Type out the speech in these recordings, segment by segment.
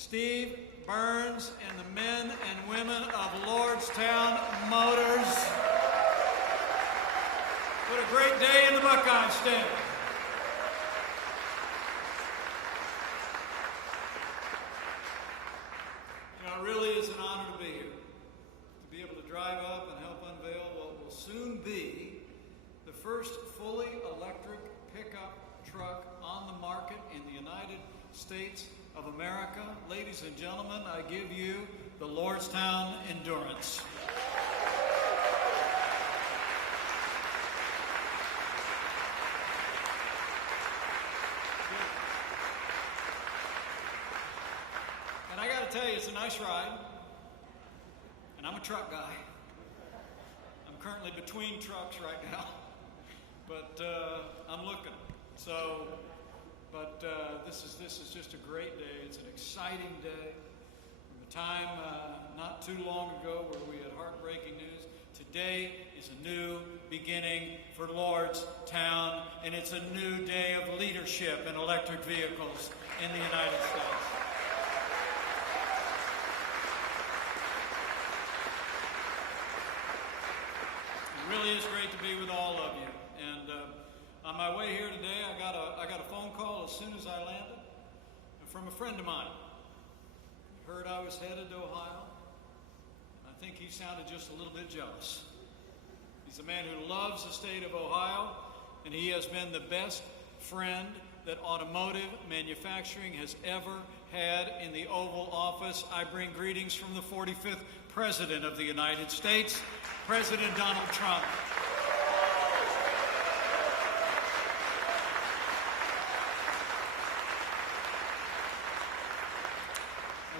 Steve Burns and the men and women of Lordstown Motors. What a great day in the Buckeye stand. You know, it really is an honor to be here, to be able to drive up and help unveil what will soon be the first fully electric pickup truck on the market in the United States of America. Ladies and gentlemen, I give you the Lordstown Endurance. And I got to tell you, it's a nice ride. And I'm a truck guy. I'm currently between trucks right now. But I'm looking. So, but this is just a great day. It's an exciting day. From the time not too long ago where we had heartbreaking news, today is a new beginning for Lordstown, and it's a new day of leadership in electric vehicles in the United States. It really is great to be with all of you. And on my way here today, I got a phone call as soon as I landed from a friend of mine. He heard I was headed to Ohio. I think he sounded just a little bit jealous. He's a man who loves the state of Ohio, and he has been the best friend that automotive manufacturing has ever had in the Oval Office. I bring greetings from the 45th President of the United States, President Donald Trump.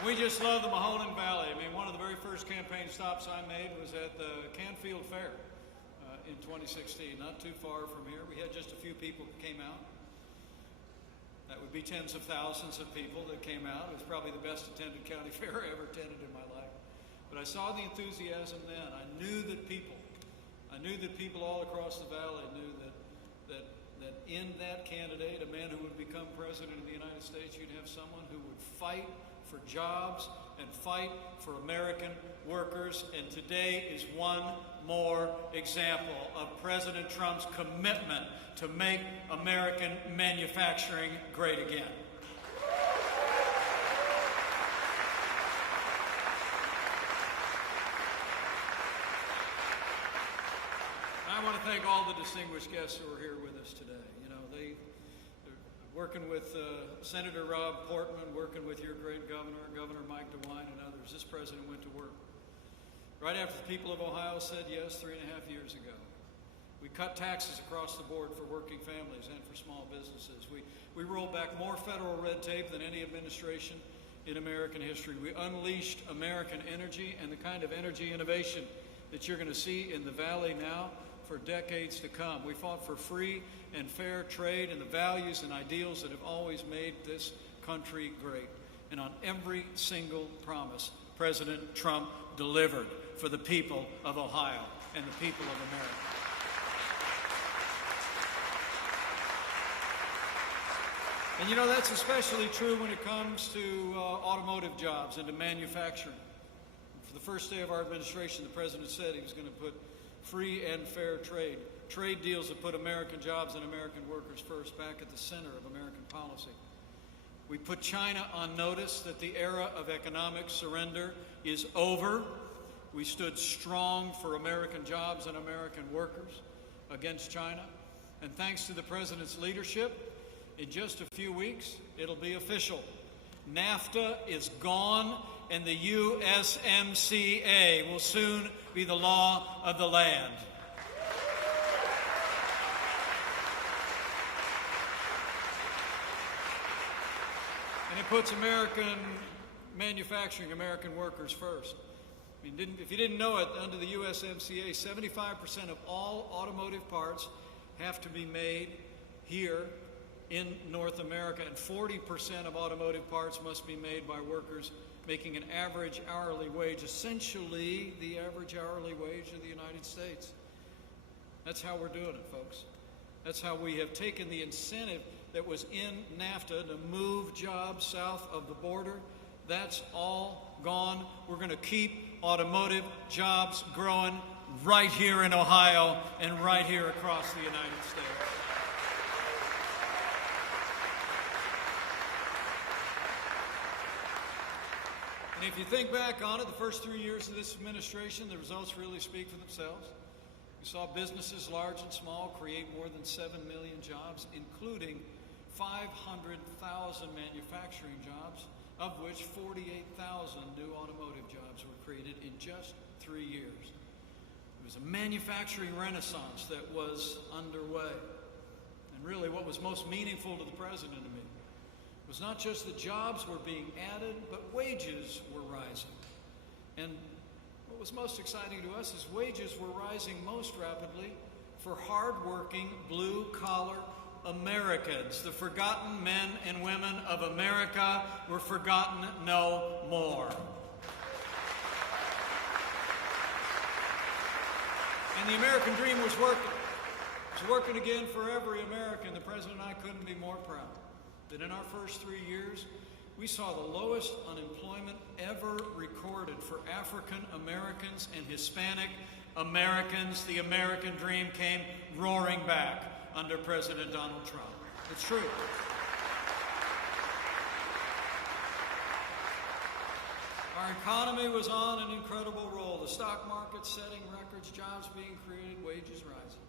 We just love the Mahoning Valley. I mean, one of the very first campaign stops I made was at the Canfield Fair in 2016, not too far from here. We had just a few people that came out. That would be tens of thousands of people that came out. It was probably the best attended county fair I ever attended in my life. But I saw the enthusiasm then. I knew that people all across the valley knew that in that candidate, a man who would become president of the United States, you'd have someone who would fight for jobs and fight for American workers. And today is one more example of President Trump's commitment to make American manufacturing great again. I want to thank all the distinguished guests who are here with us today. You know, they're working with Senator Rob Portman, working with your great governor, Governor Mike DeWine, and others. This president went to work right after the people of Ohio said yes 3.5 years ago. We cut taxes across the board for working families and for small businesses. We rolled back more federal red tape than any administration in American history. We unleashed American energy and the kind of energy innovation that you're going to see in the Valley now for decades to come. We fought for free and fair trade and the values and ideals that have always made this country great. And on every single promise, President Trump delivered for the people of Ohio and the people of America. And you know, that's especially true when it comes to automotive jobs and to manufacturing. For the first day of our administration, the president said he was going to put free and fair trade deals that put American jobs and American workers first, back at the center of American policy. We put China on notice that the era of economic surrender is over. We stood strong for American jobs and American workers against China. And thanks to the president's leadership, in just a few weeks, it'll be official. NAFTA is gone, and the USMCA will soon be the law of the land. And it puts American manufacturing, American workers first. I mean, if you didn't know it, under the USMCA, 75% of all automotive parts have to be made here in North America, and 40% of automotive parts must be made by workers making an average hourly wage, essentially the average hourly wage of the United States. That's how we're doing it, folks. That's how we have taken the incentive that was in NAFTA to move jobs south of the border. That's all gone. We're going to keep automotive jobs growing right here in Ohio and right here across the United States. And if you think back on it, the first 3 years of this administration, the results really speak for themselves. We saw businesses large and small create more than 7 million jobs, including 500,000 manufacturing jobs, of which 48,000 new automotive jobs were created in just 3 years. It was a manufacturing renaissance that was underway. And really what was most meaningful to the president and me was not just that jobs were being added, but wages were rising. And what was most exciting to us is wages were rising most rapidly for hardworking, blue-collar Americans. The forgotten men and women of America were forgotten no more. And the American dream was working. It was working again for every American. The President and I couldn't be more proud that in our first 3 years, we saw the lowest unemployment ever recorded for African Americans and Hispanic Americans. The American dream came roaring back under President Donald Trump. It's true. Our economy was on an incredible roll. The stock market setting records, jobs being created, wages rising.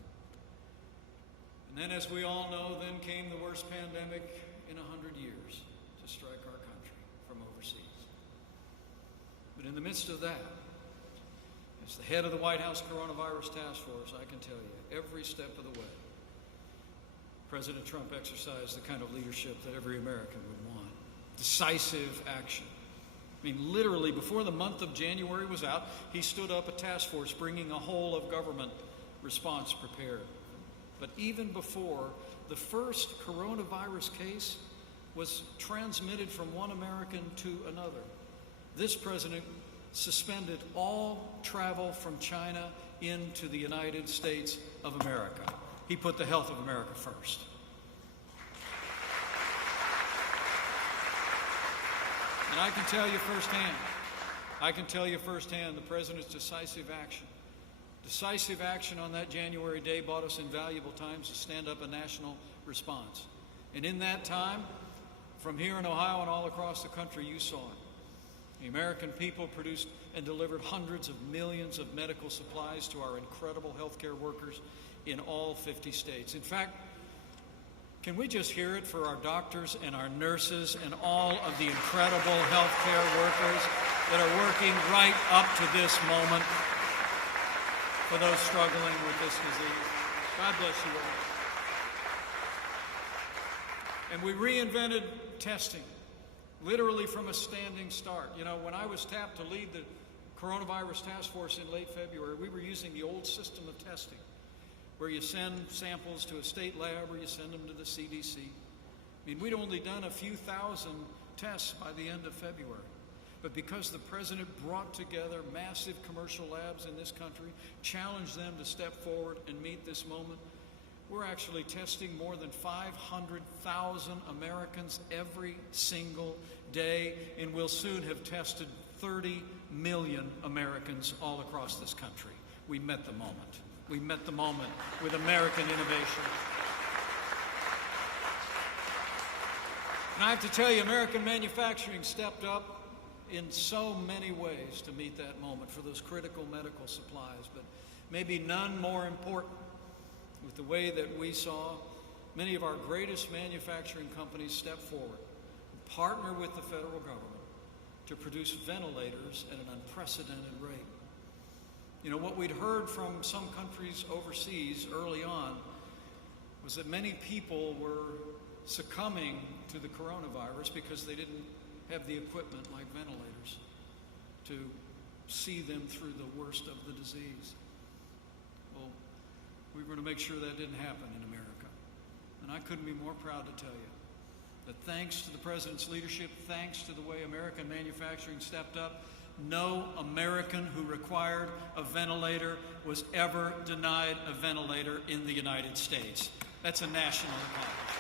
And then, as we all know, then came the worst pandemic in 100 years to strike our country from overseas. But in the midst of that, as the head of the White House Coronavirus Task Force, I can tell you, every step of the way, President Trump exercised the kind of leadership that every American would want. Decisive action. I mean, literally, before the month of January was out, he stood up a task force bringing a whole of government response prepared. But even before, the first coronavirus case was transmitted from one American to another. This president suspended all travel from China into the United States of America. He put the health of America first. And I can tell you firsthand, the president's decisive action on that January day bought us invaluable times to stand up a national response. And in that time, from here in Ohio and all across the country, you saw it. The American people produced and delivered hundreds of millions of medical supplies to our incredible healthcare workers in all 50 states. In fact, can we just hear it for our doctors and our nurses and all of the incredible healthcare workers that are working right up to this moment for those struggling with this disease? God bless you all. And we reinvented testing, literally from a standing start. You know, when I was tapped to lead the Coronavirus Task Force in late February, we were using the old system of testing, where you send samples to a state lab or you send them to the CDC. I mean, we'd only done a few thousand tests by the end of February. But because the president brought together massive commercial labs in this country, challenged them to step forward and meet this moment, we're actually testing more than 500,000 Americans every single day, and we'll soon have tested 30 million Americans all across this country. We met the moment. We met the moment with American innovation. And I have to tell you, American manufacturing stepped up in so many ways to meet that moment for those critical medical supplies, but maybe none more important with the way that we saw many of our greatest manufacturing companies step forward and partner with the federal government to produce ventilators at an unprecedented rate. You know, what we'd heard from some countries overseas early on was that many people were succumbing to the coronavirus because they didn't have the equipment like ventilators to see them through the worst of the disease. Well, we were going to make sure that didn't happen in America. And I couldn't be more proud to tell you that thanks to the president's leadership, thanks to the way American manufacturing stepped up, no American who required a ventilator was ever denied a ventilator in the United States. That's a national accomplishment.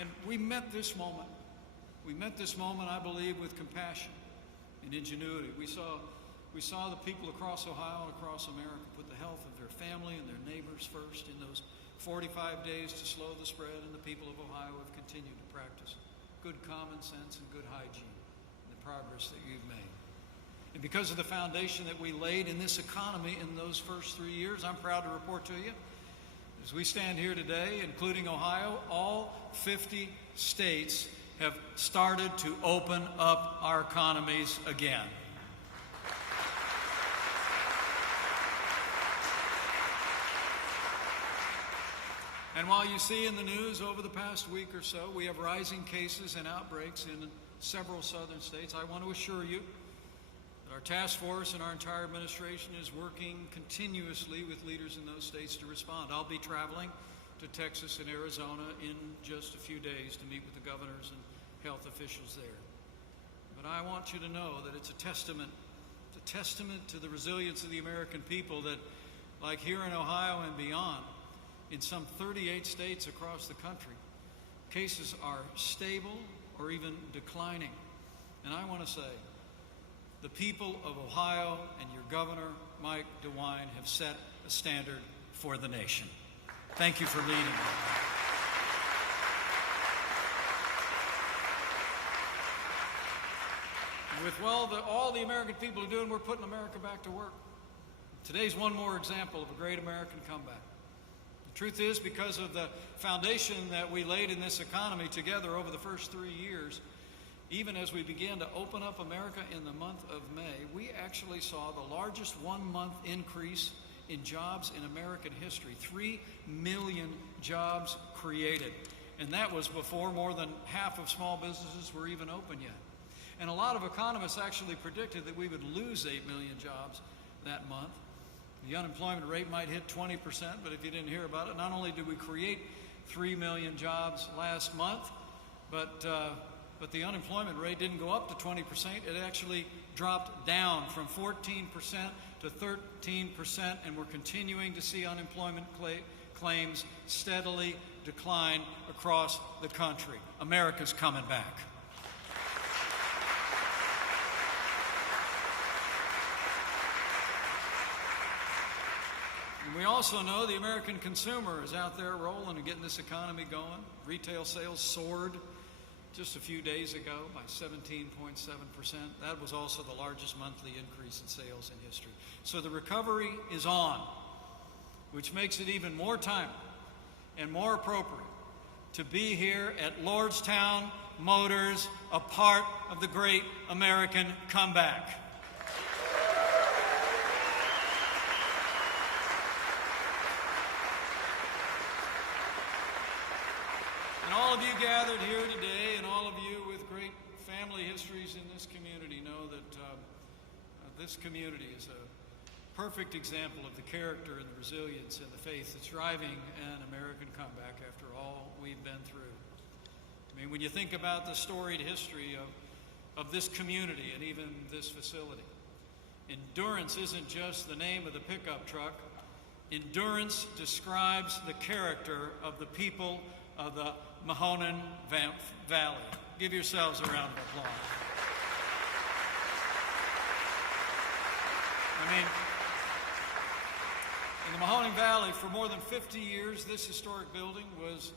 And we met this moment. We met this moment, I believe, with compassion and ingenuity. We saw the people across Ohio and across America put the health of their family and their neighbors first in those 45 days to slow the spread, and the people of Ohio have continued to practice good common sense and good hygiene in the progress that you've made. And because of the foundation that we laid in this economy in those first 3 years, I'm proud to report to you, as we stand here today, including Ohio, all 50 states have started to open up our economies again. And while you see in the news over the past week or so, we have rising cases and outbreaks in several southern states, I want to assure you that our task force and our entire administration is working continuously with leaders in those states to respond. I'll be traveling to Texas and Arizona in just a few days to meet with the governors and health officials there. But I want you to know that it's a testament to the resilience of the American people that, like here in Ohio and beyond, in some 38 states across the country, cases are stable or even declining. And I want to say, the people of Ohio and your governor, Mike DeWine, have set a standard for the nation. Thank you for leading. And with all the American people are doing, we're putting America back to work. Today's one more example of a great American comeback. The truth is, because of the foundation that we laid in this economy together over the first 3 years, even as we began to open up America in the month of May, we actually saw the largest one-month increase in jobs in American history. 3 million jobs created. And that was before more than half of small businesses were even open yet. And a lot of economists actually predicted that we would lose 8 million jobs that month. The unemployment rate might hit 20%, but if you didn't hear about it, not only did we create 3 million jobs last month, but the unemployment rate didn't go up to 20%. It actually dropped down from 14% to 13%, and we're continuing to see unemployment claims steadily decline across the country. America's coming back. We also know the American consumer is out there rolling and getting this economy going. Retail sales soared just a few days ago by 17.7%. That was also the largest monthly increase in sales in history. So the recovery is on, which makes it even more timely and more appropriate to be here at Lordstown Motors, a part of the great American comeback. All of you gathered here today, and all of you with great family histories in this community, know that this community is a perfect example of the character and the resilience and the faith that's driving an American comeback after all we've been through. I mean, when you think about the storied history of this community and even this facility, endurance isn't just the name of the pickup truck. Endurance describes the character of the people of the Mahoning Valley. Give yourselves a round of applause. I mean, in the Mahoning Valley, for more than 50 years, this historic building was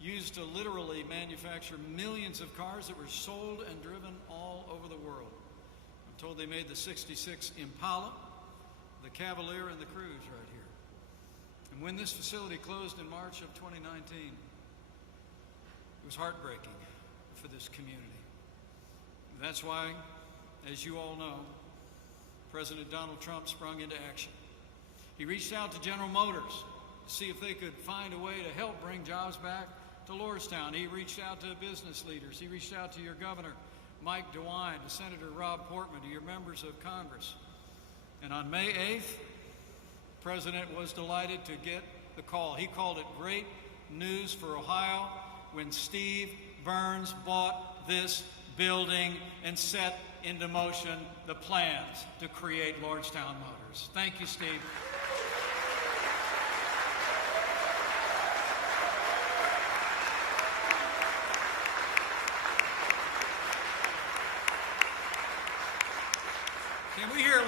used to literally manufacture millions of cars that were sold and driven all over the world. I'm told they made the '66 Impala, the Cavalier, and the Cruze right here. And when this facility closed in March of 2019, it was heartbreaking for this community. That's why, as you all know, President Donald Trump sprung into action. He reached out to General Motors to see if they could find a way to help bring jobs back to Lordstown. He reached out to business leaders. He reached out to your governor, Mike DeWine, to Senator Rob Portman, to your members of Congress. And on May 8th, the President was delighted to get the call. He called it great news for Ohio when Steve Burns bought this building and set into motion the plans to create Lordstown Motors. Thank you, Steve.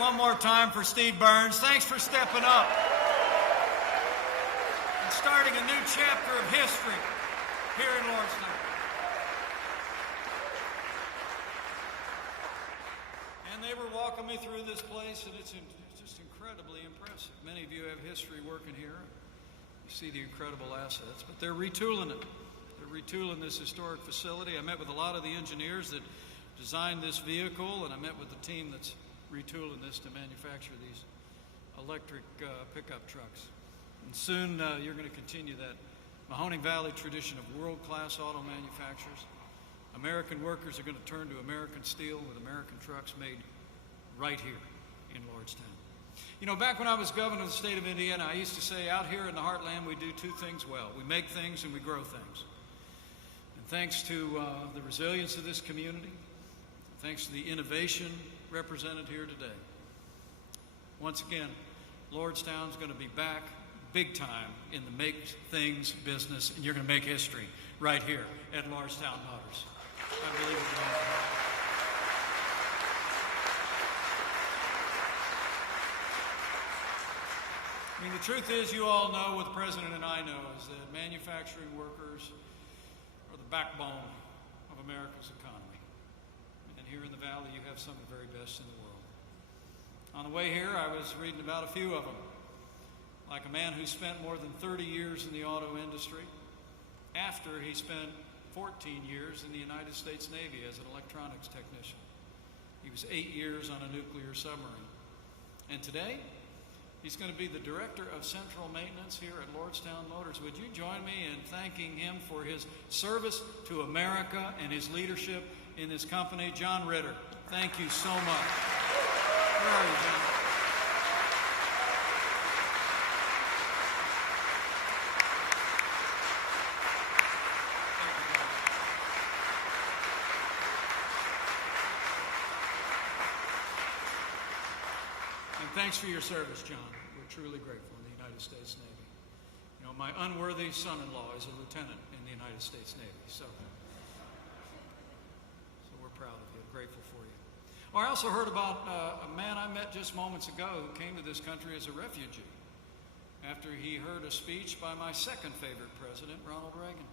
one more time for Steve Burns. Thanks for stepping up and starting a new chapter of history here in Lordstown. And they were walking me through this place, and it's just incredibly impressive. Many of you have history working here. You see the incredible assets, but they're retooling it. They're retooling this historic facility. I met with a lot of the engineers that designed this vehicle, and I met with the team that's retooling this to manufacture these electric pickup trucks. And soon you're going to continue that Mahoning Valley tradition of world-class auto manufacturers. American workers are going to turn to American steel with American trucks made right here in Lordstown. You know, back when I was governor of the state of Indiana, I used to say, out here in the heartland, we do two things well. We make things and we grow things. And thanks to the resilience of this community, thanks to the innovation represented here today, once again, Lordstown's going to be back big time in the make things business, and you're going to make history right here at Lordstown Motors. I believe it. I mean, the truth is, you all know what the President and I know, is that manufacturing workers are the backbone of America's economy. And here in the Valley, you have some of the very best in the world. On the way here, I was reading about a few of them, like a man who spent more than 30 years in the auto industry after he spent 14 years in the United States Navy as an electronics technician. He was 8 years on a nuclear submarine. And today, he's going to be the Director of Central Maintenance here at Lordstown Motors. Would you join me in thanking him for his service to America and his leadership in this company? John Ritter, thank you so much. Where are you, John? Thanks for your service, John. We're truly grateful in the United States Navy. You know, my unworthy son-in-law is a lieutenant in the United States Navy, so we're proud of you, grateful for you. Oh, I also heard about a man I met just moments ago who came to this country as a refugee after he heard a speech by my second favorite president, Ronald Reagan.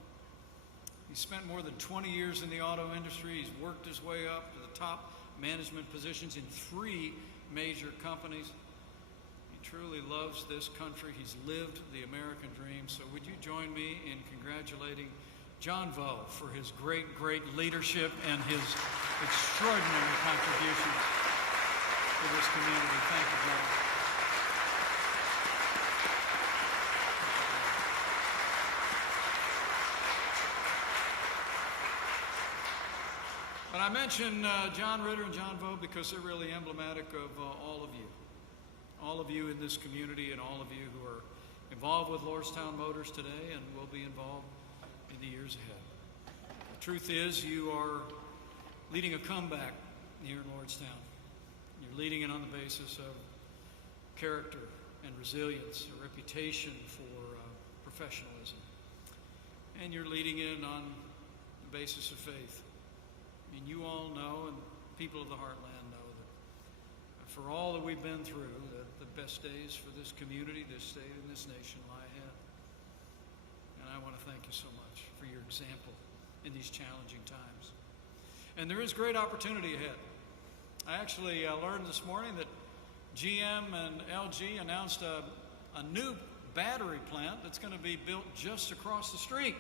He spent more than 20 years in the auto industry. He's worked his way up to the top management positions in 3 major companies. He truly loves this country. He's lived the American dream. So would you join me in congratulating John Vo for his great leadership and his extraordinary contributions to this community. Thank you, John. But I mention John Ritter and John Vo because they're really emblematic of all of you in this community, and all of you who are involved with Lordstown Motors today and will be involved in the years ahead. The truth is, you are leading a comeback here in Lordstown. You're leading it on the basis of character and resilience, a reputation for professionalism. And you're leading it on the basis of faith. I mean, you all know, and people of the heartland know, that for all that we've been through, that the best days for this community, this state, and this nation lie ahead. And I want to thank you so much for your example in these challenging times. And there is great opportunity ahead. I actually learned this morning that GM and LG announced a new battery plant that's going to be built just across the street.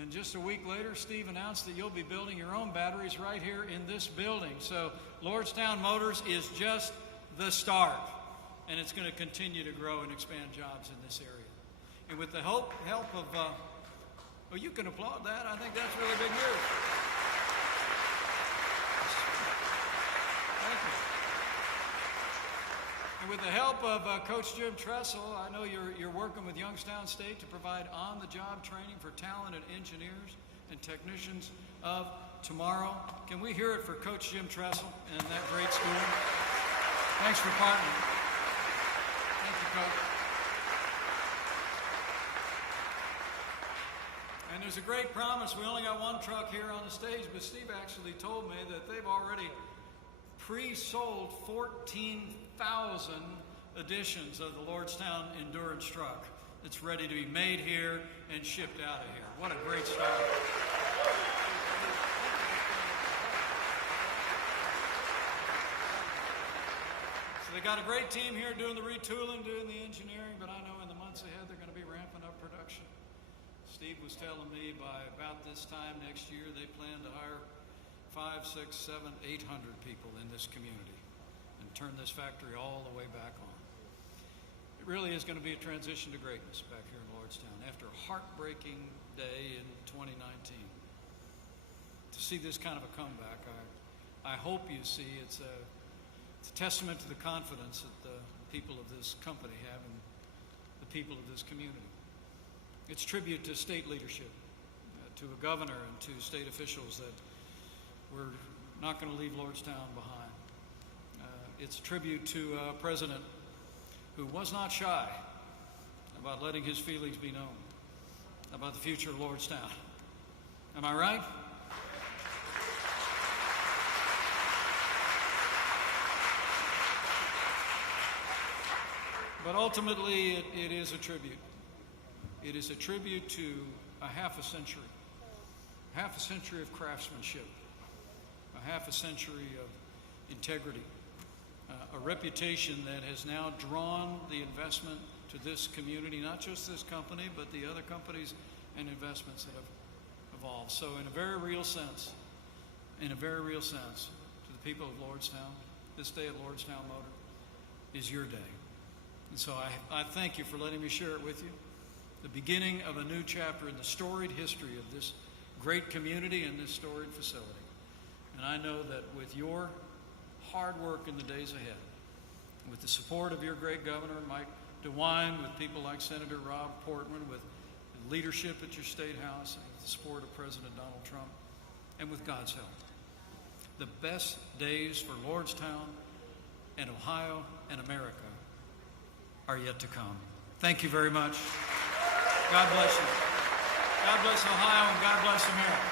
And just a week later, Steve announced that you'll be building your own batteries right here in this building. So Lordstown Motors is just the start, and it's going to continue to grow and expand jobs in this area. And with the help of, well, you can applaud that. I think that's really big news. Thank you. And with the help of Coach Jim Tressel, I know you're working with Youngstown State to provide on-the-job training for talented engineers and technicians of tomorrow. Can we hear it for Coach Jim Tressel and that great school? Thanks for partnering. Thank you, Coach. And there's a great promise. We only got one truck here on the stage, but Steve actually told me that they've already pre-sold 14,000 editions of the Lordstown Endurance truck. It's ready to be made here and shipped out of here. What a great start. So they got a great team here doing the retooling, doing the engineering, but I know in the months ahead they're going to be ramping up production. Steve was telling me by about this time next year they plan to hire 500, 600, 700, 800 people in this community and turn this factory all the way back on. It really is going to be a transition to greatness back here in Lordstown after a heartbreaking day in 2019. To see this kind of a comeback, I hope you see it's a testament to the confidence that the people of this company have in the people of this community. It's tribute to state leadership, to a governor and to state officials that we're not going to leave Lordstown behind. It's a tribute to a president who was not shy about letting his feelings be known about the future of Lordstown. Am I right? But ultimately, it is a tribute. It is a tribute to a half a century of craftsmanship, a half a century of integrity, a reputation that has now drawn the investment to this community, not just this company, but the other companies and investments that have evolved. So in a very real sense, to the people of Lordstown, this day at Lordstown Motors is your day. And so I thank you for letting me share it with you. The beginning of a new chapter in the storied history of this great community and this storied facility. And I know that with your hard work in the days ahead, with the support of your great governor, Mike DeWine, with people like Senator Rob Portman, with leadership at your state house, and with the support of President Donald Trump, and with God's help, the best days for Lordstown and Ohio and America are yet to come. Thank you very much. God bless you. God bless Ohio and God bless America.